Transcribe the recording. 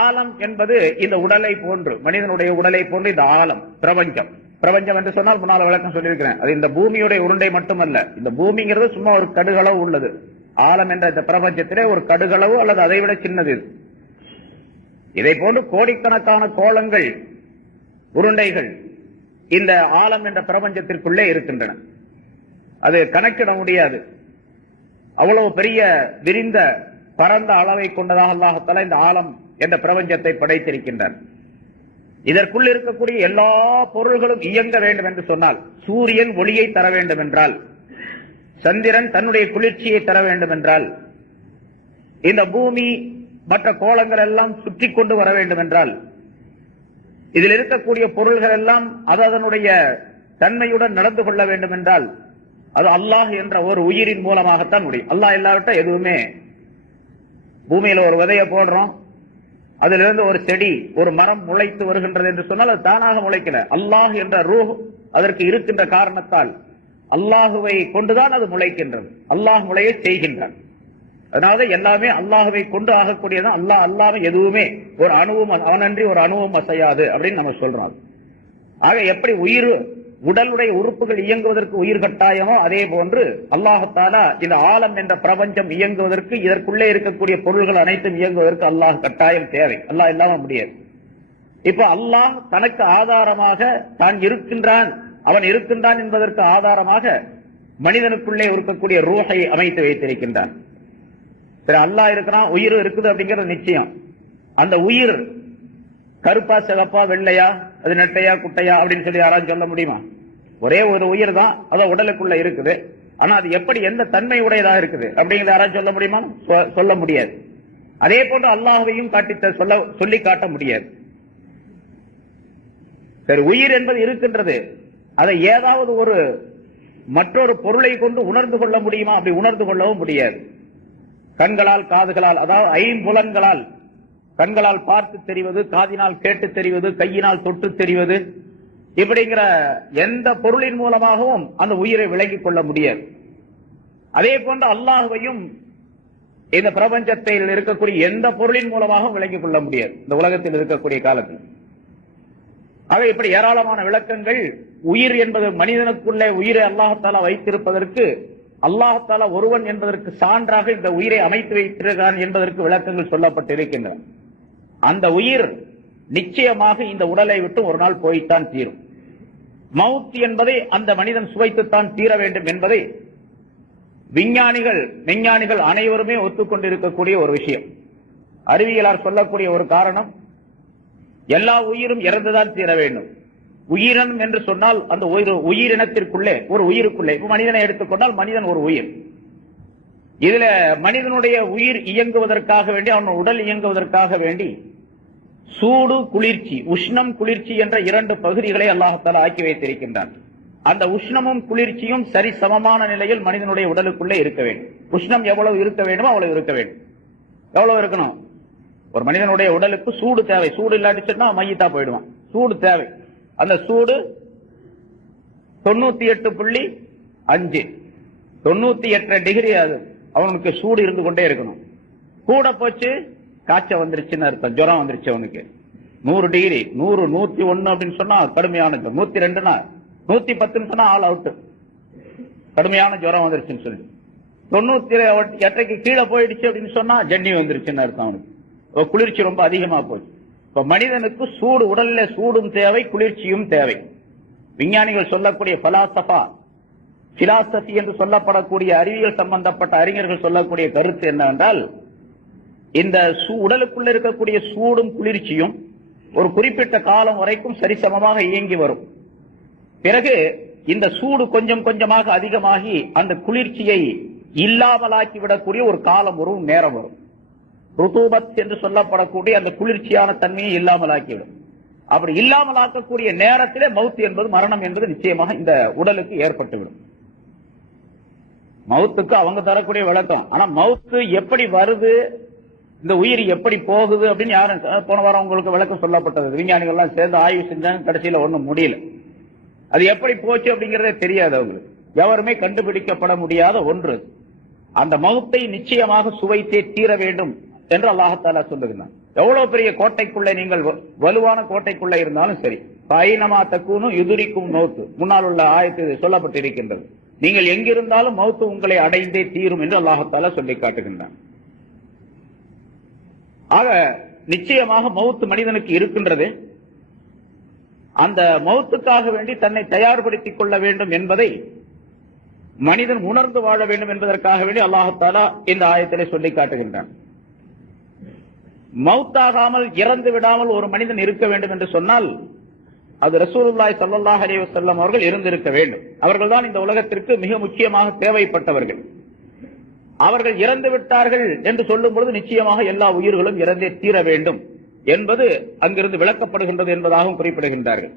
ஆலம் என்பது இந்த உடலை போன்று, மனிதனுடைய உடலை போன்று இந்த ஆலம், பிரபஞ்சம். பிரபஞ்சம் என்று சொன்னால் முன்னால் விளக்கம் சொல்லியிருக்கிறேன். அது இந்த பூமியுடைய உருண்டை மட்டுமல்ல. இந்த பூமிங்கிறது சும்மா ஒரு கடுகளவு உள்ளது. ஆலம் என்ற இந்த பிரபஞ்சத்திலே ஒரு கடுகளவு அல்லது அதைவிட சின்னது. இதை போன்று கோடிக்கணக்கான கோளங்கள், உருண்டைகள் இந்த ஆலம் என்ற பிரபஞ்சத்திற்குள்ளே இருக்கின்றன. அது கணக்கிட முடியாது. அவ்வளவு பெரிய விரிந்த பரந்த அளவை கொண்டதாக அல்லாஹ் தஆலா இந்த ஆலம் என்ற பிரபஞ்சத்தை படைத்திருக்கின்றார். இதற்குள் இருக்கக்கூடிய எல்லா பொருள்களும் இயங்க வேண்டும் என்று சொன்னால், சூரியன் ஒளியை தர வேண்டும் என்றால், சந்திரன் தன்னுடைய குளிர்ச்சியை தர வேண்டும் என்றால், இந்த பூமி மற்ற கோளங்கள் எல்லாம் சுற்றி கொண்டு வர வேண்டும் என்றால், இதில் இருக்கக்கூடிய பொருள்கள் எல்லாம் அதனுடைய தன்மையுடன் நடந்து கொள்ள வேண்டும் என்றால், அது அல்லாஹ் என்ற ஒரு உயிரின் மூலமாகத்தான் முடியும். அல்லாஹ் இல்லாவிட்டா எதுவுமே. பூமியில ஒரு விதையை போடுறோம், அதிலிருந்து ஒரு செடி, ஒரு மரம் முளைத்து வருகின்றது என்று சொன்னால் அது தானாக முளைக்கல. அல்லாஹ் என்ற ரூஹ் அதற்கு இருக்கின்ற காரணத்தால் அல்லாஹுவை கொண்டுதான் அது முளைக்கின்றது. அல்லாஹ் முளைய செய்கின்றான். அதனால எல்லாமே அல்லாஹுவை கொண்டு ஆகக்கூடியதான். அல்லாஹ் எதுவுமே ஒரு அணுவும் அவனன்றி ஒரு அணுவும் அசையாது அப்படின்னு நம்ம சொல்றோம். ஆக எப்படி உயிர், உடலுடைய உறுப்புகள் இயங்குவதற்கு உயிர் கட்டாயமோ அதே போன்று அல்லாஹ் தஆலா இந்த ஆலம் என்ற பிரபஞ்சம் இயங்குவதற்கு, இதற்குள்ளே இருக்கக்கூடிய பொருள்கள் அனைத்தும் இயங்குவதற்கு அல்லாஹ் கட்டாயம் தேவை. அல்லாஹ் இல்லாம முடியாது. இப்ப அல்லாஹ் தனக்கு ஆதாரமாக தான் இருக்கின்றான், அவன் இருக்கின்றான் என்பதற்கு ஆதாரமாக மனிதனுக்குள்ளே இருக்கக்கூடிய ரூஹை அமைத்து வைத்திருக்கின்றான். சரி, அல்லாஹ் இருக்கிறான், உயிர் இருக்குது அப்படிங்கிறது நிச்சயம். அந்த உயிர் கருப்பா, சிவப்பா, வெள்ளையா, அது நெட்டையா, குட்டையா அப்படின்னு சொல்லி யாராவது சொல்ல முடியுமா? ஒரே ஒரு உயிர் தான், அத உடலுக்குள்ள இருக்குது. ஆனா அது எப்படி, எந்த தன்மை உடையதாக இருக்குது அப்படிங்கிறத யாராவது சொல்ல முடியுமா? சொல்ல முடியாது. அதே போன்று அல்லாஹ்வையும் சொல்லி காட்ட முடியாது. சரி, உயிர் என்பது இருக்கின்றது, அதை ஏதாவது ஒரு மற்றொரு பொருளை கொண்டு உணர்ந்து கொள்ள முடியுமா? அப்படி உணர்ந்து கொள்ளவும் முடியாது. கண்களால், காதுகளால், அதாவது ஐம்புலன்களால், கண்களால் பார்த்து தெரிவது, காதினால் கேட்டு தெரிவது, கையினால் தொட்டு தெரிவது, இப்படிங்கிற எந்த பொருளின் மூலமாகவும் அந்த உயிரை விளங்கிக் கொள்ள முடியாது. அதே போன்று அல்லாஹ்வையும் இந்த பிரபஞ்சத்தில் இருக்கக்கூடிய எந்த பொருளின் மூலமாகவும் விளங்கிக் கொள்ள முடியாது இந்த உலகத்தில் இருக்கக்கூடிய காலத்தில். ஆக இப்படி ஏராளமான விளக்கங்கள். உயிர் என்பது மனிதனுக்குள்ளே உயிரை அல்லாஹ் தஆலா வைத்திருப்பதற்கு, அல்லாஹ் தஆலா ஒருவன் என்பதற்கு சான்றாக இந்த உயிரை அமைத்து வைத்திருக்கிறான் என்பதற்கு விளக்கங்கள் சொல்லப்பட்டிருக்கின்றன. அந்த உயிர் நிச்சயமாக இந்த உடலை விட்டு ஒரு நாள் போய்த்தான் தீரும். மவுத் என்பதை அந்த மனிதன் சுவைத்துத்தான் தீர வேண்டும் என்பதை விஞ்ஞானிகள் அனைவருமே ஒத்துக்கொண்டிருக்கக்கூடிய ஒரு விஷயம். அறிவியலார் சொல்லக்கூடிய ஒரு காரணம், எல்லா உயிரும் இறந்துதான் தீர வேண்டும். உயிரினம் என்று சொன்னால் அந்த உயிரினத்திற்குள்ளே, ஒரு உயிருக்குள்ளே, மனிதனை எடுத்துக்கொண்டால் மனிதன் ஒரு உயிர். இதுல மனிதனுடைய உயிர் இயங்குவதற்காக வேண்டி, அவன் உடல் இயங்குவதற்காக வேண்டி சூடு, குளிர்ச்சி, உஷ்ணம், குளிர்ச்சி என்ற இரண்டு பகுதிகளை அல்லாஹ் தஆலா ஆக்கி வைத்திருக்கின்றான். அந்த உஷ்ணமும் குளிர்ச்சியும் சரி சமமான நிலையில் மனிதனுடைய உடலுக்குள்ளே இருக்க வேண்டும். உஷ்ணம் எவ்வளவு இருக்க வேண்டுமோ அவ்வளவு இருக்க வேண்டும். எவ்வளவு இருக்கணும்? ஒரு மனிதனுடைய உடலுக்கு சூடு தேவை. சூடு இல்லாட்டிச்சுன்னா மையத்தா போயிடுவான். சூடு தேவை. அந்த சூடு 98.5 98 டிகிரி அது அவனுக்கு சூடு இருந்து கொண்டே இருக்கணும். கூட போச்சு காய்ச்சல் வந்துருச்சுன்னு அர்த்தம், ஜுரம் வந்துருச்சு அவனுக்கு. 100 டிகிரி, 100, 101 அப்படின்னு சொன்னா கடுமையான ஜுரம், 102னா 110 சொன்னா ஆல் அவுட், கடுமையான ஜுரம் வந்துருச்சுன்னு சொல்லி. 98க்கு கீழே போயிடுச்சு அப்படின்னு சொன்னா ஜன்னி வந்துருச்சுன்னு அர்த்தம் அவனுக்கு. குளிர்ச்சி ரொம்ப அதிகமா போச்சு. இப்ப மனிதனுக்கு சூடு, உடல்ல சூடும் தேவை, குளிர்ச்சியும் தேவை. விஞ்ஞானிகள் சொல்லக்கூடிய பிலாசபி என்று சொல்லப்படக்கூடிய அறிவியல் சம்பந்தப்பட்ட அறிஞர்கள் சொல்லக்கூடிய கருத்து என்னவென்றால், இந்த உடலுக்குள்ள இருக்கக்கூடிய சூடும் குளிர்ச்சியும் ஒரு குறிப்பிட்ட காலம் வரைக்கும் சரிசமமாக இயங்கி வரும். பிறகு இந்த சூடு கொஞ்சம் கொஞ்சமாக அதிகமாகி அந்த குளிர்ச்சியை இல்லாமலாக்கி விடக்கூடிய ஒரு காலம் வரும், நேரம் வரும். ருதூபத் என்று சொல்லப்படக்கூடிய அந்த குளிர்ச்சியான தன்மையை இல்லாமலாக்கிவிடும். அப்படி இல்லாமலாக்கக்கூடிய நேரத்திலே மவுத் என்பது, மரணம் என்பது நிச்சயமாக இந்த உடலுக்கு ஏற்பட்டுவிடும். மவுத்துக்கு அவங்க தரக்கூடிய விளக்கம். ஆனா மவுத்து எப்படி வருது, இந்த உயிர் எப்படி போகுது அப்படின்னு யாரும் போன வாரம் உங்களுக்கு விளக்கம் சொல்லப்பட்டது. விஞ்ஞானிகள் எல்லாம் சேர்ந்து ஆய்வு செஞ்சாங்க, கடைசியில ஒண்ணும் முடியல. அது எப்படி போச்சு அப்படிங்கறதே தெரியாது அவங்களுக்கு. எவருமே கண்டுபிடிக்கப்பட முடியாத ஒன்று. அந்த மவுத்தை நிச்சயமாக சுவைத்தே தீர வேண்டும் என்று அல்லாஹ் தஆலா சொல்லுகிறான். எவ்வளவு பெரிய கோட்டைக்குள்ளே நீங்கள் வலுவான கோட்டைக்குள்ளே இருந்தாலும் சரி, பைனமா தக்கூனும் எதிரிக்கும் மௌத்து, முன்னால் உள்ள ஆயத்தில் சொல்லப்பட்டிருக்கின்றது. நீங்கள் எங்கிருந்தாலும் மௌத்து உங்களை அடைந்தே தீரும் என்று அல்லாஹ் சொல்லி காட்டுகின்றான். ஆக நிச்சயமாக மௌத்து மனிதனுக்கு இருக்கின்றது. அந்த மௌத்துக்காக வேண்டி தன்னை தயார்படுத்திக் கொள்ள வேண்டும் என்பதை மனிதன் உணர்ந்து வாழ வேண்டும் என்பதற்காக வேண்டி அல்லாஹ் இந்த ஆயத்திலே சொல்லி காட்டுகின்றான். மௌத்தாகாமல் இறந்து விடாமல் ஒரு மனிதன் இருக்க வேண்டும் என்று சொன்னால் அது ரசூலுல்லாஹி ஸல்லல்லாஹு அலைஹி வஸல்லம் அவர்கள் இருந்திருக்க வேண்டும். அவர்கள்தான் இந்த உலகத்திற்கு மிக முக்கியமாக தேவைப்பட்டவர்கள். அவர்கள் இறந்து விட்டார்கள் என்று சொல்லும் பொழுது நிச்சயமாக எல்லா உயிர்களும் இறந்தே தீர வேண்டும் என்பது அங்கிருந்து விளக்கப்படுகின்றது என்பதாகவும் குறிப்பிடுகின்றார்கள்.